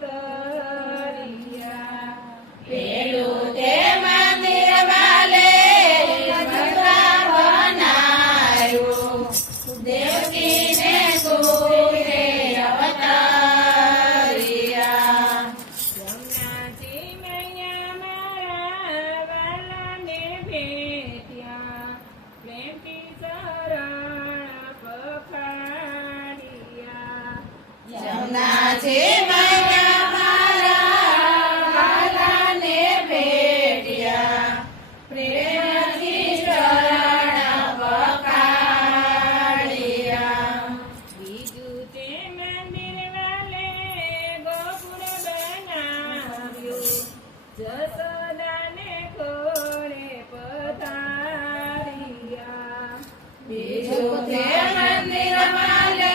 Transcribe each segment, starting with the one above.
તરિયા પેલું તે મંદિર વાલે મથુરા બનાવ્યું, દેવકીને કુળે અવતાર્યા. જમનાજી મૈયા મારા વાલાને ભેટ્યા, પ્રેમથી શરણ પખાડ્યા. જમનાજી મૈયા મારા વાલાને ભેટ્યા, પ્રેમથી શરણ પખાડ્યા. બીજું તે મંદિર વાલે ગોકુળ બનાવ્યું, જશોદાને ખોળે પધાર્યા. બીજું તે મંદિર વાલે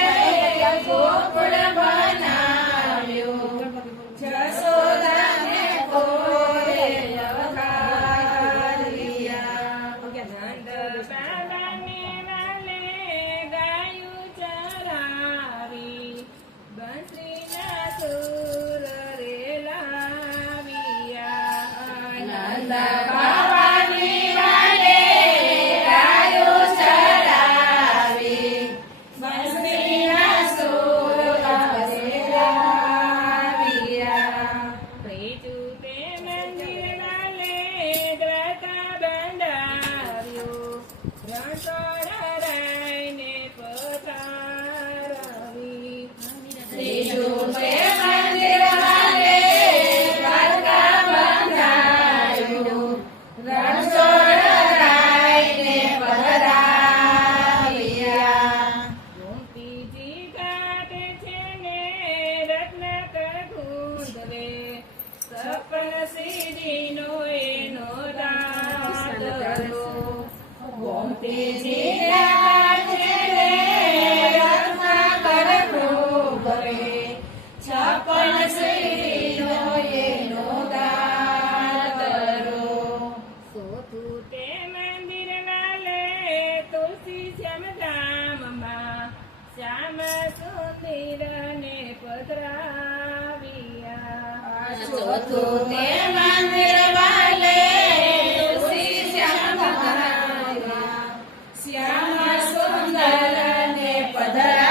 ગોકુળ બનાવ્યું, જશોદાને ખોળે પધાર્યા. નંદ બાબાને વાલે ગાયું ચરાવી, બંસરીના સૂર રે લાવ્યા. નંદ બાવાની વાલે ગાયો ચરાવી, બંસરીના સૂર લાવ્યા. ત્રીજું તે મંદિર વાલે દ્રાતા બંધાવ્યું, રણછોડરાયને પધારવી. ત્રીજું તે મંદિર વાલે દ્વારકા બંધાવ્યું, રણછોડરાયને પધાર્યા. ગોમતીજી ઘાટે છે ને રત્નાકર કુંડવે, સપન સીડીનો એનો દાદરો. ગોમતીજી ઘાટે ને રત્નાકર કુંડવે, છપ્પન સીડીનો એનો દાદરો. ચોથું તે મંદિર વાલે તુલસી શ્યામ ધામમાં, શ્યામ સુંદરને પધરાવ્યા. ચોથું તે મંદિર વાલે તુલસી શ્યામ ધામમાં, શ્યામ સુંદરને પધરાવ્યા.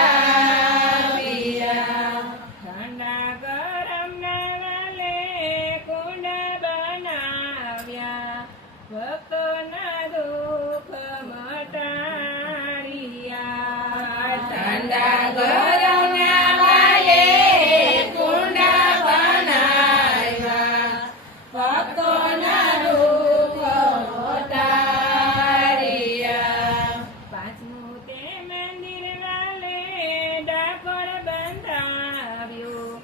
ઠંડા ગરમના વાલે કુંડ બનાવ્યા, ભક્તોના દુઃખ મટાડ્યા. ઠંડા ગરમના વાલે કુંડ બનાવ્યા, ભક્તોના દુઃખ મટાડ્યા. પાંચમું તે મંદિર વાલે ડાકોર બંધાવ્યું,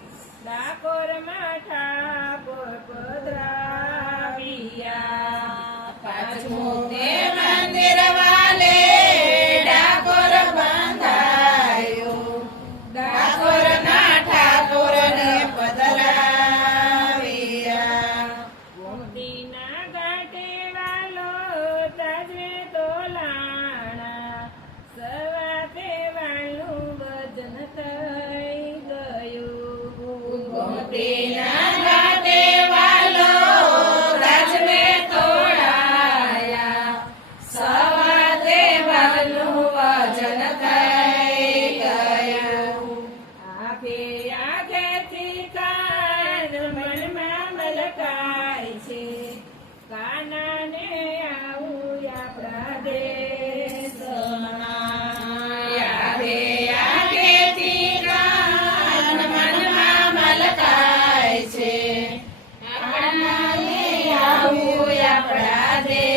ડાકોરમાં ઠાકોર પધરાવ્યા. પાંચમું તે મંદિર વાલે ડાકોર બંધાયું, ડાકોરના ઠાકોરને પધરાવ્યા. ગોમતીના ઘાટે વાલો તાજવે તોલાણા, સવાતે વાળનું વજન થઈ ગયું. ગોમતીના ઘાટે વાલો રાજવે તોડાયા, સવાતે વાલનું વજન થઈ ગયું. આંખે આંખેથી કાન મનમાં મલકાય છે, કાનાને આવું આપણા દેશમાં. યારે આગેથી કાન મનમાં મલકાય છે, આનાને આવું આપણા દેશમાં.